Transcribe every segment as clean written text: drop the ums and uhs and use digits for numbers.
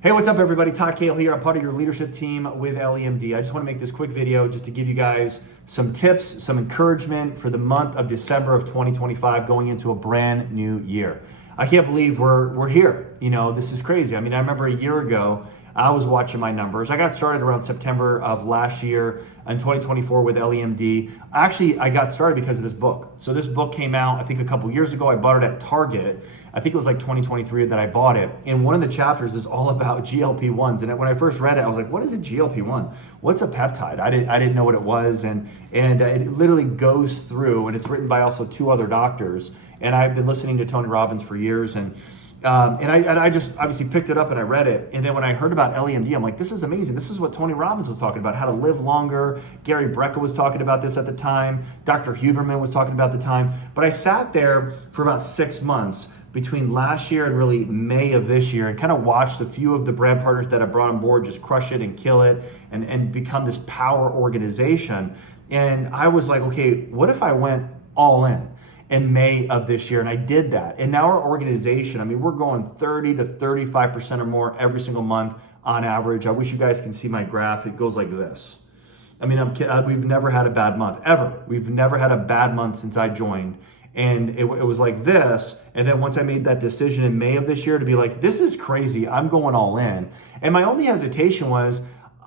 Hey, what's up everybody? Todd Cale here. I'm part of your leadership team with LEMD. I just want to make this quick video just to give you guys some tips, some encouragement for the month of December of 2025 going into a brand new year. I can't believe we're here. You know, this is crazy. I mean, I remember a year ago, I was watching my numbers. I got started around September of last year in 2024 with LEMD. Actually, I got started because of this book. So this book came out, I think a couple years ago. I bought it at Target. I think it was like 2023 that I bought it. And one of the chapters is all about GLP-1s. And when I first read it, I was like, what is a GLP-1? What's a peptide? I didn't know what it was. And it literally goes through, and it's written by also two other doctors. And I've been listening to Tony Robbins for years. And I just obviously picked it up and I read it. And then when I heard about LEMD, I'm like, this is amazing. This is what Tony Robbins was talking about, how to live longer. Gary Brecka was talking about this at the time. Dr. Huberman was talking about the time. But I sat there for about 6 months between last year and really May of this year and kind of watched a few of the brand partners that I brought on board just crush it and kill it and become this power organization. And I was like, okay, what if I went all in May of this year? And I did that. And now our organization, I mean, we're going 30 to 35% or more every single month on average. I wish you guys can see my graph. It goes like this. I mean, we've never had a bad month, ever. We've never had a bad month since I joined. And it was like this. And then once I made that decision in May of this year to be like, this is crazy, I'm going all in. And my only hesitation was,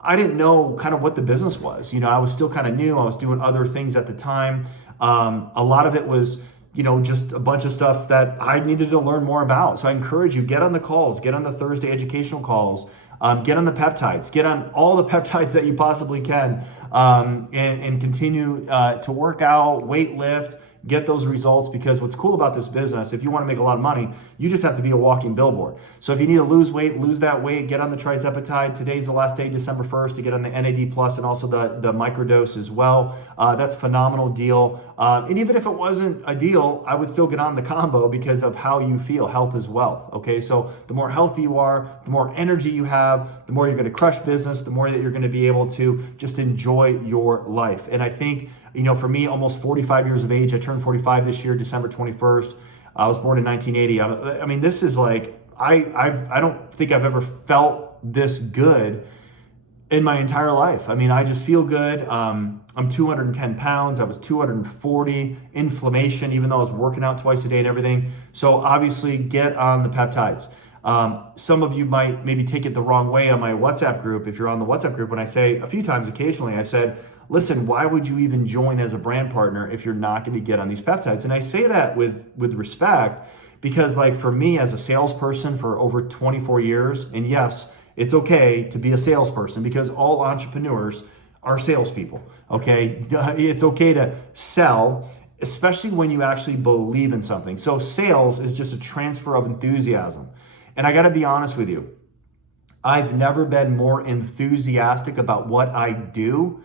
I didn't know kind of what the business was. You know, I was still kind of new. I was doing other things at the time. A lot of it was, you know, just a bunch of stuff that I needed to learn more about. So I encourage you, get on the calls, get on the Thursday educational calls, get on the peptides, get on all the peptides that you possibly can, and continue to work out, weight lift, get those results. Because what's cool about this business, if you want to make a lot of money, you just have to be a walking billboard. So if you need to lose weight, lose that weight, get on the trizepatide. Today's the last day, December 1st, to get on the NAD plus and also the microdose as well. That's a phenomenal deal. And even if it wasn't a deal, I would still get on the combo because of how you feel. Health is wealth. Okay, so the more healthy you are, the more energy you have, the more you're going to crush business, the more that you're going to be able to just enjoy your life. And I think, you know, for me, almost 45 years of age, I turned 45 this year, December 21st. I was born in 1980. I mean, this is like, I don't think I've ever felt this good in my entire life. I mean, I just feel good. I'm 210 pounds. I was 240. Inflammation, even though I was working out twice a day and everything. So obviously get on the peptides. Some of you might maybe take it the wrong way on my WhatsApp group. If you're on the WhatsApp group, when I say a few times occasionally, I said, listen, why would you even join as a brand partner if you're not going to get on these peptides? And I say that with respect, because like for me as a salesperson for over 24 years, and yes, it's okay to be a salesperson because all entrepreneurs are salespeople, okay? It's okay to sell, especially when you actually believe in something. So sales is just a transfer of enthusiasm. And I got to be honest with you, I've never been more enthusiastic about what I do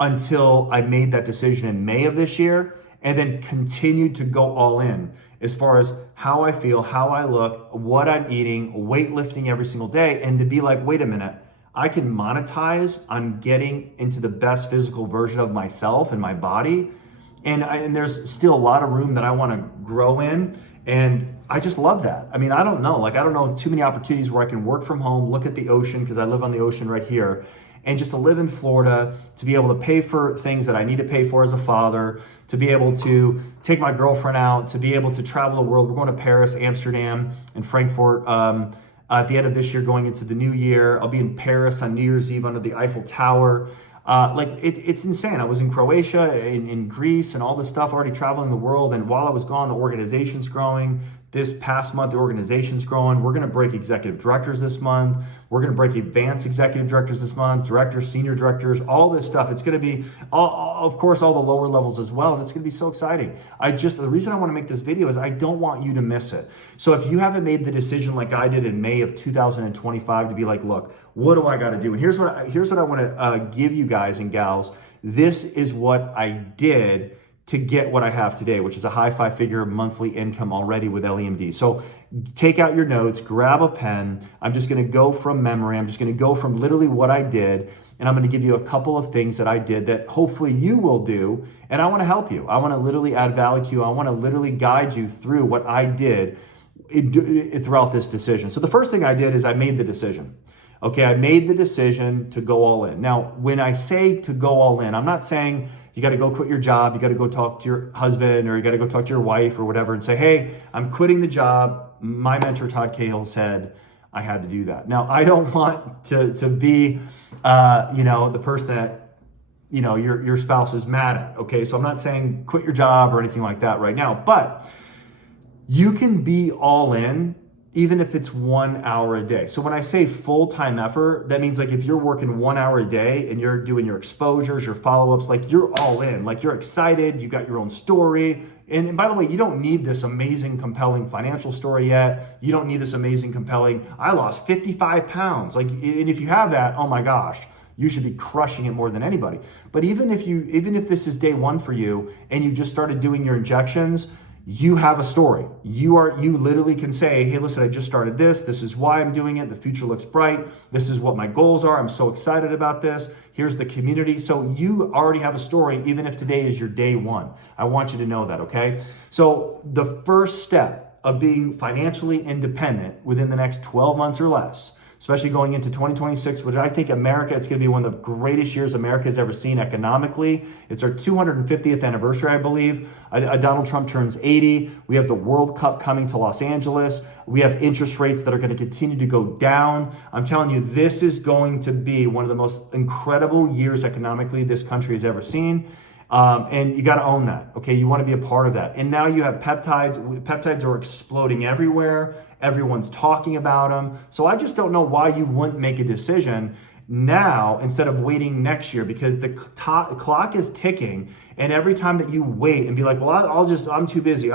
until I made that decision in May of this year, and then continued to go all in as far as how I feel, how I look, what I'm eating, weightlifting every single day, and to be like, wait a minute, I can monetize on getting into the best physical version of myself and my body. And there's still a lot of room that I want to grow in. And I just love that. I mean, I don't know too many opportunities where I can work from home, look at the ocean, because I live on the ocean right here, and just to live in Florida, to be able to pay for things that I need to pay for as a father, to be able to take my girlfriend out, to be able to travel the world. We're going to Paris, Amsterdam, and Frankfurt at the end of this year, going into the new year. I'll be in Paris on New Year's Eve under the Eiffel Tower. It's insane. I was in Croatia, in Greece, and all this stuff, already traveling the world. And while I was gone, the organization's growing. This past month, the organization's growing. We're going to break executive directors this month. We're going to break advanced executive directors this month, directors, senior directors, all this stuff. It's going to be, of course, all the lower levels as well. And it's going to be so exciting. The reason I want to make this video is I don't want you to miss it. So if you haven't made the decision like I did in May of 2025 to be like, look, what do I got to do? And here's what I want to give you guys and gals. This is what I did to get what I have today, which is a high 5-figure monthly income already with LEMD. So take out your notes, grab a pen. I'm just gonna go from memory. I'm just gonna go from literally what I did, and I'm gonna give you a couple of things that I did that hopefully you will do, and I wanna help you. I wanna literally add value to you. I wanna literally guide you through what I did throughout this decision. So the first thing I did is I made the decision. Okay, I made the decision to go all in. Now, when I say to go all in, I'm not saying you got to go quit your job, you got to go talk to your husband, or you got to go talk to your wife or whatever and say, hey, I'm quitting the job. My mentor, Todd Cahill, said I had to do that. Now, I don't want to be, the person that, your spouse is mad at. Okay, so I'm not saying quit your job or anything like that right now, but you can be all in even if it's 1 hour a day. So when I say full-time effort, that means like if you're working 1 hour a day and you're doing your exposures, your follow-ups, like you're all in, like you're excited, you got your own story. And by the way, you don't need this amazing, compelling financial story yet. You don't need this amazing, compelling, I lost 55 pounds. Like, and if you have that, oh my gosh, you should be crushing it more than anybody. But even if this is day one for you and you just started doing your injections, you have a story. You literally can say, hey, listen, I just started this. This is why I'm doing it. The future looks bright. This is what my goals are. I'm so excited about this. Here's the community. So you already have a story, even if today is your day one. I want you to know that, okay? So the first step of being financially independent within the next 12 months or less, especially going into 2026, which I think it's going to be one of the greatest years America has ever seen economically. It's our 250th anniversary, I believe. Donald Trump turns 80. We have the World Cup coming to Los Angeles. We have interest rates that are going to continue to go down. I'm telling you, this is going to be one of the most incredible years economically this country has ever seen. And you got to own that, okay? You want to be a part of that. And now you have peptides. Peptides are exploding everywhere. Everyone's talking about them. So I just don't know why you wouldn't make a decision now instead of waiting next year, because the clock is ticking. And every time that you wait and be like, well, I'm too busy.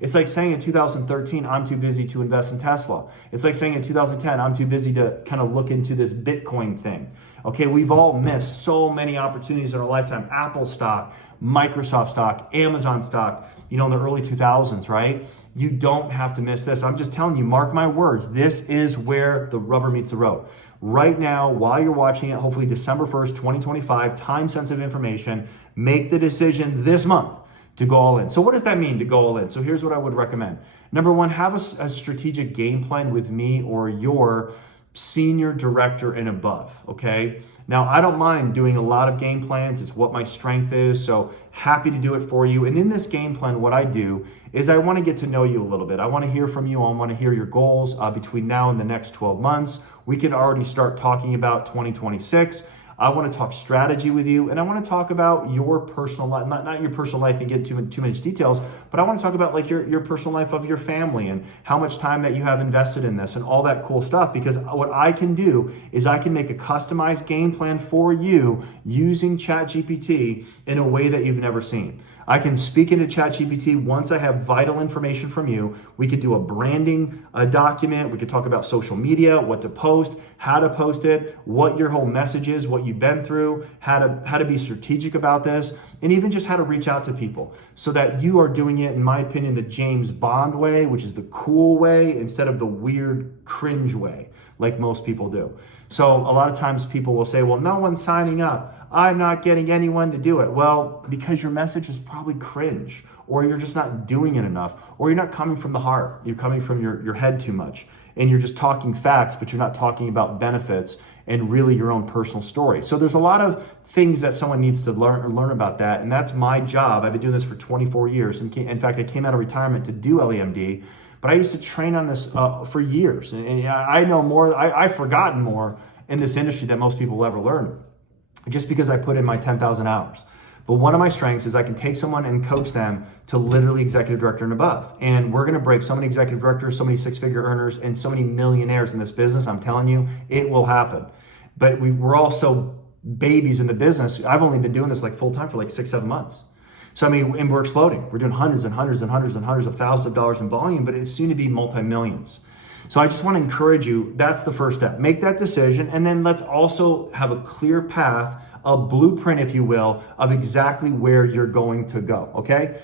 It's like saying in 2013, I'm too busy to invest in Tesla. It's like saying in 2010, I'm too busy to kind of look into this Bitcoin thing. Okay, we've all missed so many opportunities in our lifetime. Apple stock, Microsoft stock, Amazon stock, in the early 2000s, right? You don't have to miss this. I'm just telling you, mark my words, this is where the rubber meets the road. Right now, while you're watching it, hopefully December 1st, 2025, time-sensitive information, make the decision this month to go all in. So what does that mean to go all in? So here's what I would recommend. Number one, have a strategic game plan with me or your senior director and above, okay? Now, I don't mind doing a lot of game plans. It's what my strength is, so happy to do it for you. And in this game plan, what I do is I want to get to know you a little bit. I want to hear from you. I want to hear your goals between now and the next 12 months. We can already start talking about 2026. I want to talk strategy with you, and I want to talk about your personal life, not your personal life and get too much details, but I want to talk about like your personal life of your family and how much time that you have invested in this and all that cool stuff. Because what I can do is I can make a customized game plan for you using ChatGPT in a way that you've never seen. I can speak into ChatGPT once I have vital information from you. We could do a branding document. We could talk about social media, what to post, how to post it, what your whole message is, what you've been through, how to be strategic about this, and even just how to reach out to people so that you are doing it, in my opinion, the James Bond way, which is the cool way, instead of the weird cringe way like most people do. So a lot of times people will say, well, no one's signing up. I'm not getting anyone to do it. Well, because your message is probably cringe, or you're just not doing it enough, or you're not coming from the heart. You're coming from your head too much, and you're just talking facts, but you're not talking about benefits and really your own personal story. So there's a lot of things that someone needs to learn about that, and that's my job. I've been doing this for 24 years. And in fact, I came out of retirement to do LEMD, but I used to train on this for years. And I know more, I've forgotten more in this industry than most people will ever learn, just because I put in my 10,000 hours. But one of my strengths is I can take someone and coach them to literally executive director and above. And we're gonna break so many executive directors, so many six-figure earners, and so many millionaires in this business. I'm telling you, it will happen. But we're also babies in the business. I've only been doing this like full-time for like 6-7 months. So I mean, and we're exploding. We're doing hundreds and hundreds and hundreds and hundreds of thousands of dollars in volume, but it's soon to be multi-millions. So I just want to encourage you, that's the first step. Make that decision, and then let's also have a clear path, a blueprint, if you will, of exactly where you're going to go, okay?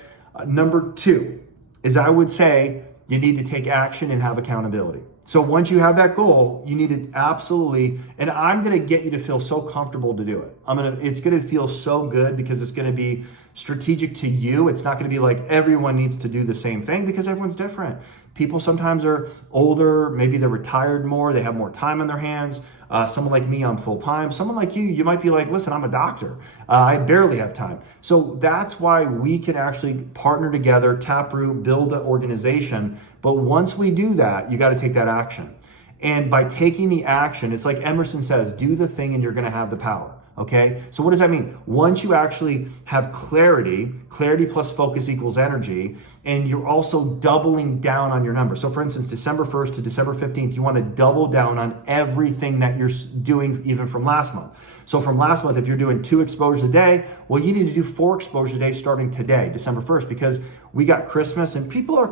Number two is I would say you need to take action and have accountability. So once you have that goal, you need to absolutely, and I'm going to get you to feel so comfortable to do it. It's going to feel so good because it's going to be strategic to you. It's not going to be like everyone needs to do the same thing because everyone's different. People sometimes are older, maybe they're retired more, they have more time on their hands. Someone like me, I'm full time. Someone like you might be like, listen, I'm a doctor. I barely have time. So that's why we can actually partner together, taproot, build an organization. But once we do that, you got to take that action. And by taking the action, it's like Emerson says, do the thing and you're going to have the power. Okay, so what does that mean? Once you actually have clarity plus focus equals energy, and you're also doubling down on your number. So for instance, December 1st to December 15th, you want to double down on everything that you're doing even from last month. So from last month, if you're doing 2 exposures a day, well, you need to do 4 exposures a day starting today, December 1st, because we got Christmas and people are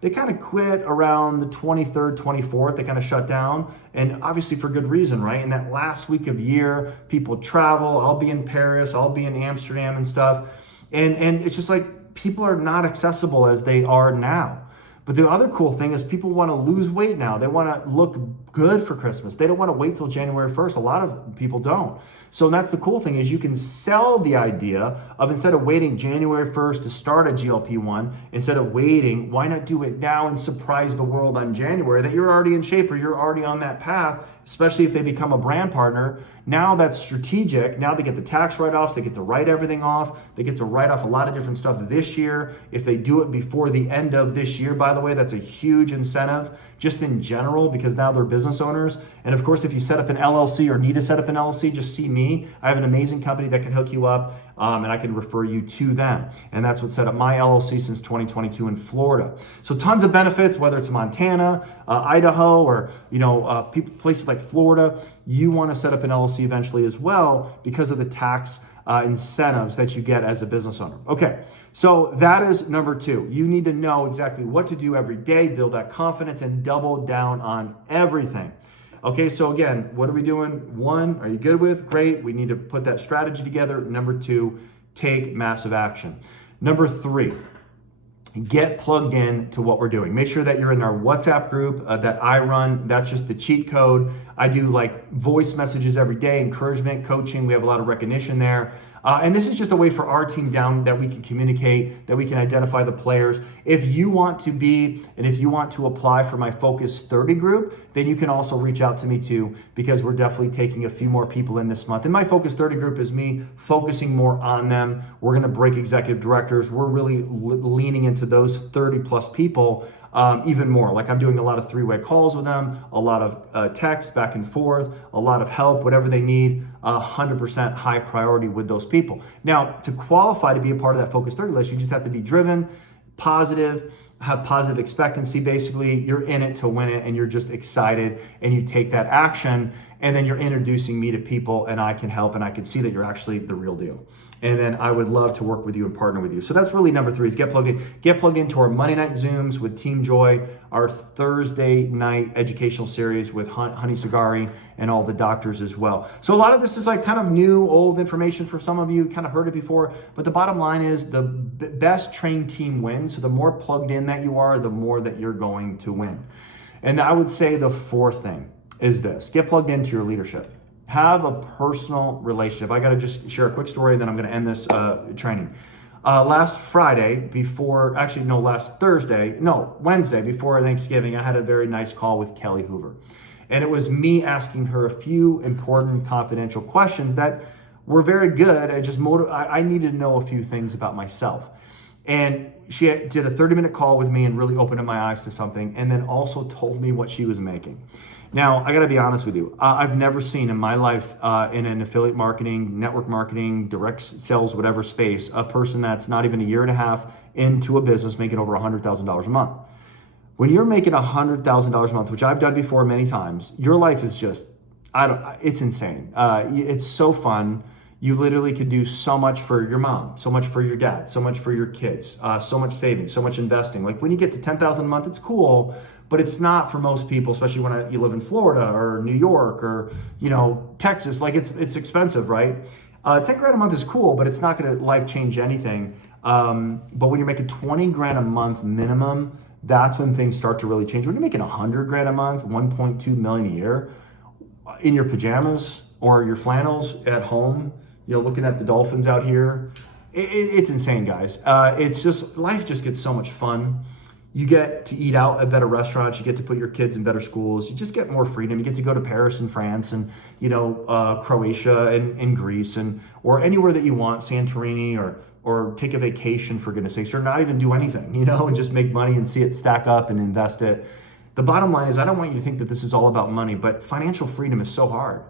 they kind of quit around the 23rd, 24th. They kind of shut down, and obviously for good reason, right? In that last week of year, people travel. I'll be in Paris, I'll be in Amsterdam and stuff. And it's just like people are not accessible as they are now. But the other cool thing is people want to lose weight now. They want to look good for Christmas. They don't want to wait till January 1st. A lot of people don't. So that's the cool thing is you can sell the idea of instead of waiting January 1st to start a GLP-1, instead of waiting, why not do it now and surprise the world on January that you're already in shape or you're already on that path, especially if they become a brand partner. Now that's strategic. Now they get the tax write-offs. They get to write everything off. They get to write off a lot of different stuff this year. If they do it before the end of this year, by the way, that's a huge incentive just in general because now they're business owners. And of course, if you set up an LLC or need to set up an LLC, just see me. I have an amazing company that can hook you up and I can refer you to them. And that's what set up my LLC since 2022 in Florida. So tons of benefits, whether it's Montana, Idaho, or places like Florida. You want to set up an LLC eventually as well because of the tax incentives that you get as a business owner. Okay, so that is number 2. You need to know exactly what to do every day, build that confidence, and double down on everything. Okay, so again, what are we doing? 1, are you good with? Great. We need to put that strategy together. Number 2, take massive action. Number 3, get plugged in to what we're doing. Make sure that you're in our WhatsApp group that I run. That's just the cheat code. I do like voice messages every day, encouragement, coaching. We have a lot of recognition there. And this is just a way for our team down that we can communicate, that we can identify the players. If you want to be, and if you want to apply for my Focus 30 group, then you can also reach out to me too, because we're definitely taking a few more people in this month. And my Focus 30 group is me focusing more on them. We're gonna break executive directors. We're really leaning into those 30 plus people even more. Like I'm doing a lot of 3-way calls with them, a lot of text back and forth, a lot of help, whatever they need, 100% high priority with those people. Now, to qualify to be a part of that Focus 30 list, you just have to be driven, positive, have positive expectancy. Basically, you're in it to win it and you're just excited and you take that action and then you're introducing me to people and I can help and I can see that you're actually the real deal. And then I would love to work with you and partner with you. So that's really number 3 is get plugged in. Get plugged into our Monday night Zooms with Team Joy, our Thursday night educational series with Honey Sagari and all the doctors as well. So a lot of this is like kind of new, old information for some of you, kind of heard it before, but the bottom line is the best trained team wins. So the more plugged in that you are, the more that you're going to win. And I would say the 4th thing is this, get plugged into your leadership. Have a personal relationship. I got to just share a quick story, then I'm going to end this training. Last Wednesday before Thanksgiving, I had a very nice call with Kelly Hoover. And it was me asking her a few important confidential questions that were very good. I needed to know a few things about myself. And she did a 30-minute call with me and really opened up my eyes to something, and then also told me what she was making. Now, I gotta be honest with you. I've never seen in my life in an affiliate marketing, network marketing, direct sales, whatever space, a person that's not even a year and a half into a business making over $100,000 a month. When you're making $100,000 a month, which I've done before many times, your life is just, it's insane. It's so fun. You literally could do so much for your mom, so much for your dad, so much for your kids, so much savings, so much investing. Like when you get to $10,000 a month, it's cool, but it's not for most people, especially when you live in Florida or New York or Texas. Like it's expensive, right? 10 grand a month is cool, but it's not going to life change anything. But when you're making 20 grand a month minimum, that's when things start to really change. When you're making 100 grand a month, 1.2 million a year, in your pajamas or your flannels at home, looking at the dolphins out here, it's insane, guys. It's just, life just gets so much fun. You get to eat out at better restaurants. You get to put your kids in better schools. You just get more freedom. You get to go to Paris and France and, Croatia and Greece or anywhere that you want, Santorini, or take a vacation, for goodness sakes, or not even do anything, and just make money and see it stack up and invest it. The bottom line is, I don't want you to think that this is all about money, but financial freedom is so hard.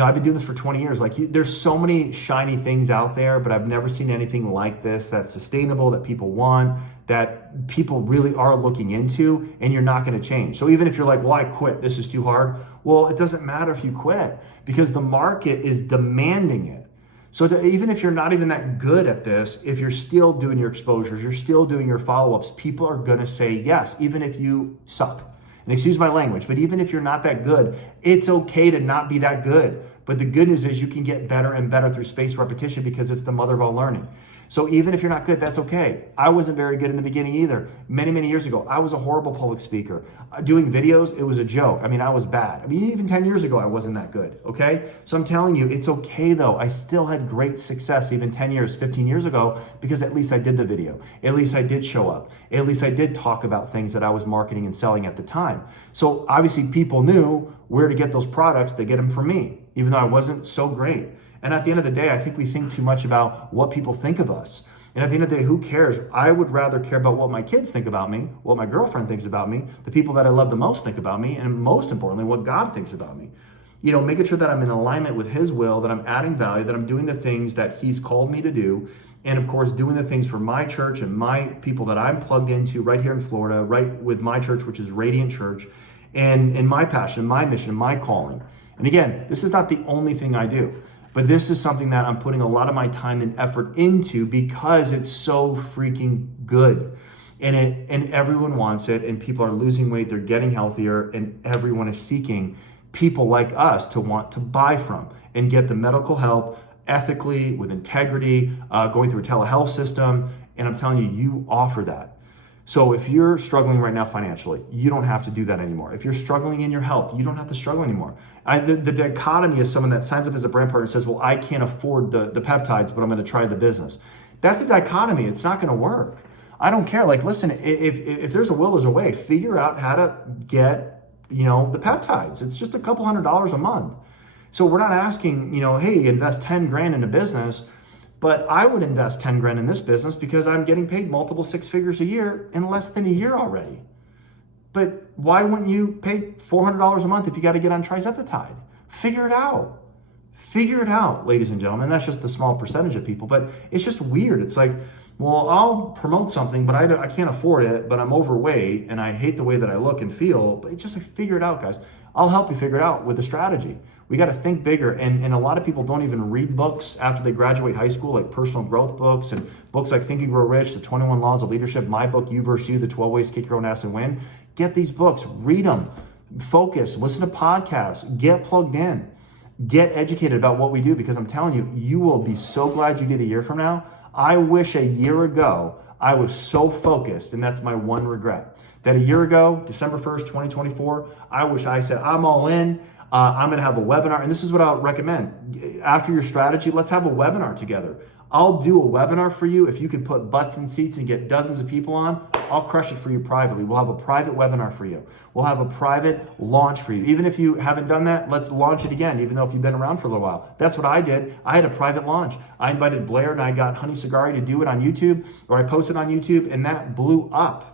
I've been doing this for 20 years. There's so many shiny things out there, but I've never seen anything like this that's sustainable, that people want, that people really are looking into, and you're not going to change. So even if you're like, well, I quit, this is too hard. Well, it doesn't matter if you quit, because the market is demanding it. So even if you're not even that good at this, if you're still doing your exposures, you're still doing your follow-ups, people are going to say yes, even if you suck. And excuse my language, but even if you're not that good, it's okay to not be that good. But the good news is you can get better and better through spaced repetition, because it's the mother of all learning. So even if you're not good, that's okay. I wasn't very good in the beginning either. Many, many years ago, I was a horrible public speaker. Doing videos, it was a joke. I was bad. Even 10 years ago, I wasn't that good, okay? So I'm telling you, it's okay though. I still had great success even 10 years, 15 years ago, because at least I did the video. At least I did show up. At least I did talk about things that I was marketing and selling at the time. So obviously people knew where to get those products. They get them from me, even though I wasn't so great. And at the end of the day, I think we think too much about what people think of us. And at the end of the day, who cares? I would rather care about what my kids think about me, what my girlfriend thinks about me, the people that I love the most think about me, and most importantly, what God thinks about me. Making sure that I'm in alignment with His will, that I'm adding value, that I'm doing the things that He's called me to do, and of course, doing the things for my church and my people that I'm plugged into right here in Florida, right with my church, which is Radiant Church, and my passion, my mission, my calling. And again, this is not the only thing I do. But this is something that I'm putting a lot of my time and effort into, because it's so freaking good. And everyone wants it, and people are losing weight, they're getting healthier, and everyone is seeking people like us to want to buy from and get the medical help ethically, with integrity, going through a telehealth system. And I'm telling you, you offer that. So if you're struggling right now financially, you don't have to do that anymore. If you're struggling in your health, you don't have to struggle anymore. The dichotomy is someone that signs up as a brand partner and says, well, I can't afford the peptides, but I'm going to try the business. That's a dichotomy. It's not going to work. I don't care. Listen, if there's a will, there's a way. Figure out how to get, the peptides. It's just a couple $100s a month. So we're not asking, hey, invest 10 grand in a business. But I would invest 10 grand in this business because I'm getting paid multiple six figures a year in less than a year already. But why wouldn't you pay $400 a month if you got to get on trizepatide? Figure it out. Figure it out, ladies and gentlemen. That's just the small percentage of people, but it's just weird. It's like, well, I'll promote something, but I can't afford it, but I'm overweight and I hate the way that I look and feel. But it's just like, figure it out, guys. I'll help you figure it out with a strategy. We got to think bigger. And a lot of people don't even read books after they graduate high school, like personal growth books and books like Think and Grow Rich, The 21 Laws of Leadership, my book, You vs. You, The 12 Ways to Kick Your Own Ass and Win. Get these books, read them, focus, listen to podcasts, get plugged in, get educated about what we do, because I'm telling you, you will be so glad you did a year from now. I wish a year ago I was so focused, and that's my one regret. That a year ago, December 1st, 2024, I wish I said, I'm all in. I'm going to have a webinar. And this is what I'll recommend. After your strategy, let's have a webinar together. I'll do a webinar for you. If you can put butts in seats and get dozens of people on, I'll crush it for you privately. We'll have a private webinar for you. We'll have a private launch for you. Even if you haven't done that, let's launch it again, even though if you've been around for a little while. That's what I did. I had a private launch. I invited Blair and I got Honey Cigari to do it on YouTube, or I posted on YouTube, and that blew up.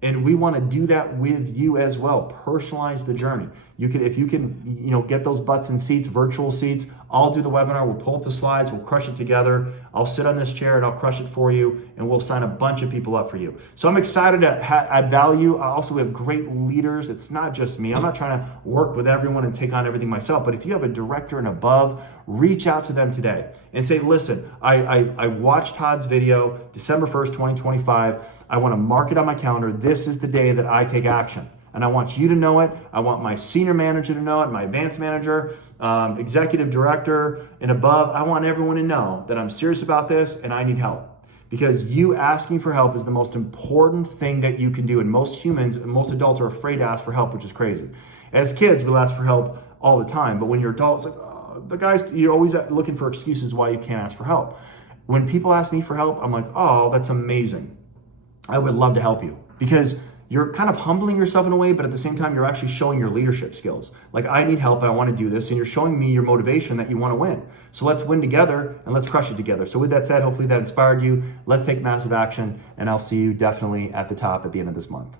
And we want to do that with you as well. Personalize the journey. If you can, get those butts in seats, virtual seats. I'll do the webinar. We'll pull up the slides. We'll crush it together. I'll sit on this chair and I'll crush it for you, and we'll sign a bunch of people up for you. So I'm excited to add value. Also, we have great leaders. It's not just me. I'm not trying to work with everyone and take on everything myself. But if you have a director and above, reach out to them today and say, listen, I watched Todd's video, December 1st, 2025. I want to mark it on my calendar. This is the day that I take action. And I want you to know it. I want my senior manager to know it, my advanced manager, executive director, and above. I want everyone to know that I'm serious about this and I need help. because you asking for help is the most important thing that you can do. And most humans and most adults are afraid to ask for help, which is crazy. As kids, we'll ask for help all the time, but when you're adults, like, oh, the guys, you're always looking for excuses why you can't ask for help. When people ask me for help, I'm like, oh, that's amazing. I would love to help you, because you're kind of humbling yourself in a way, but at the same time, you're actually showing your leadership skills. Like, I need help and I want to do this, and you're showing me your motivation that you want to win. So let's win together and let's crush it together. So with that said, hopefully that inspired you. Let's take massive action, and I'll see you definitely at the top at the end of this month.